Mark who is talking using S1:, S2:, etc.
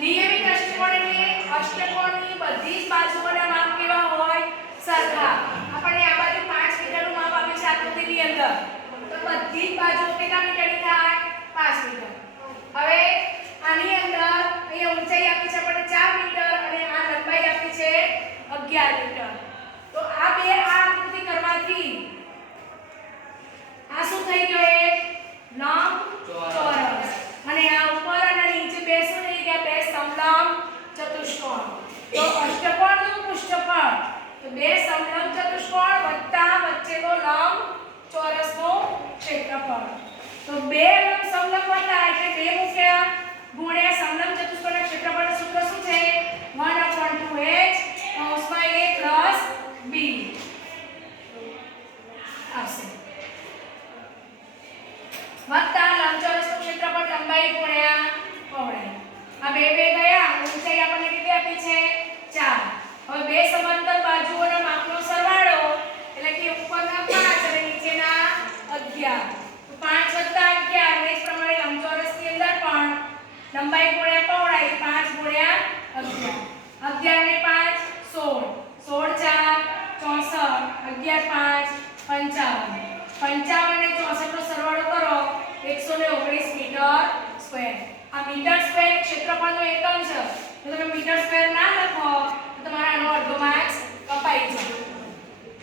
S1: નિયમિત અષ્ટકોણ એટલે અષ્ટકોણની બધી જ બાજુઓના માપ કેવા હોય? સરખા. આપણને આ બાજુ 5 મીટરનું માપ આપ્યું છે આકૃતિની અંદર. તો બધી જ બાજુઓ કેટલા મીટરની થાય? 5 મીટર. હવે આની અંદર અહીંયા ઊંચાઈ આપી છે આપણને 4 મીટર અને આ લંબાઈ આપી છે 11 મીટર તો આ બે આ આકૃતિ કરવાથી આ શું થઈ ગયો એક લંબ ચોરસ અને આ ઉપર અને નીચે બે શું થઈ ગયા બે સમલંબ ચતુષ્કોણ. તો અષ્ટકોણનું પૃષ્ઠફળ તો બે સમલંબ ચતુષ્કોણ વત્તા વચ્ચેનો લંબ ચોરસનો ક્ષેત્રફળ. તો બે લંબ સમલંબ હતા એટલે બે મૂક્યા ગુણ્યા સમલંબ ચતુષ્કોણના ક્ષેત્રફળનું સૂત્ર શું છે? 1/2h કૌંસમાં a b આવશે. વત્તા લંબચોરસનું ક્ષેત્રફળ લંબાઈ ગુણ્યા પહોળાઈ. આ બે બે ગયા ઊંચાઈ આપણને કેટલી આપી છે? 4 હવે બે સમાંતર બાજુઓના માપનો સરવાળો, એટલે કે ઉપરના 5 અને નીચેના 11 તો 5 વત્તા 11 એ જ પ્રમાણે લંબચોરસની અંદર પણ લંબાઈ ગુણ્યા પહોળાઈ 5 ગુણ્યા 11 11 ને 5 16 16 4 64 11 5 55 55 અને 64 નો સરવાળો કરો 119 મીટર સ્ક્વેર. આ મીટર સ્ક્વેર ક્ષેત્રફળનો એકમ છે. માર્ક્સ કપાઈ જાય